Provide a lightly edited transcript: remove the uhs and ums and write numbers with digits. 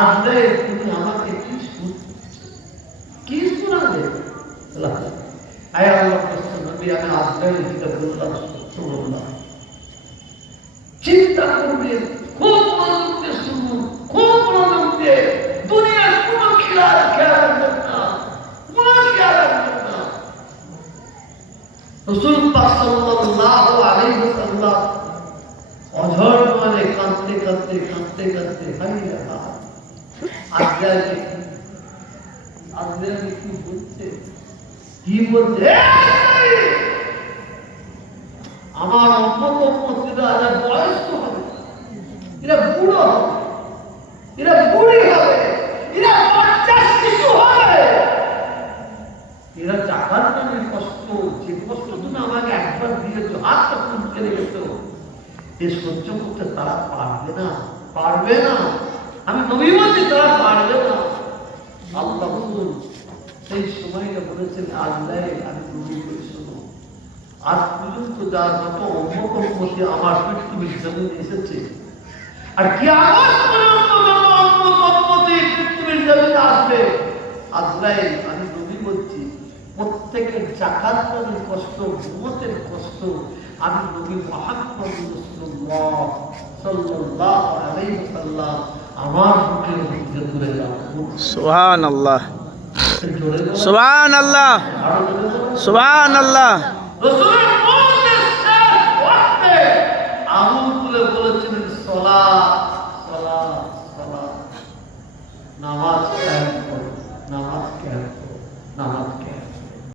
আসলে তুমি আমাকে কি শোনাবে? আয় আল্লাহ নবী, আমি আজরাইল যেটা বললাম সত্য বললাম। চিন্তা করবে, খুব মনোযোগ দিয়ে শুনুন, খুব মনোযোগ দিয়ে। দুনিয়ার কোনো খেয়াল রাখবেন না, কোনো খেয়াল রাখবেন না। রাসূল পাক সাল্লাল্লাহু আলাইহি ওয়াসাল্লাম অঝর মানে কাঁদতে কাঁদতে কাঁদতে কাঁদতে হারিয়ে আজরাইল কি বলছে? কি বলছে? আমার উম্মতরা যারা বয়স্ক হবে, এরা বুড়ো হবে, এরা বুড়ি হবে, এরা বাচ্চা শিশু হবে, এরা জাহান্নামের কষ্ট, যে কষ্ট তুমি আমাকে একবার দিয়েছো, হাতটা তুলতে রেখেছো, এ সহ্য করতে তারা পারবে না, পারবে না। আমি নবী বলছি তারা পারবে না। আল্লাহ বলুন সেই সময়টা বলেছেন আল্লাহ, আমি নবী বলছি আজ পর্যন্ত যার যত উম্মতি আমার পৃথিবীর জমিনে এসেছে, আর কিয়ামত পর্যন্ত যত উম্মতি পৃথিবীর জমিনে আসবে, আজরাইল আমি নবী বলছি প্রত্যেকের জাকাতের কষ্ট, উম্মতের কষ্ট আমি নবী মুহাম্মদ রাসূলুল্লাহ সাল্লাল্লাহু আলাইহি ওয়াসাল্লাম আমার বুকের মধ্যে তুলে রাখবো। সুবহানাল্লাহ, সুবহানাল্লাহ, সুবহানাল্লাহ। রাসূলের মৌতের শেষ ওয়াক্তে আগুন তুলে বলেছিলেন সালাত, সালাত, সালাত, নামাজ কায়েম করো, নামাজ কায়েম করো, নামাজ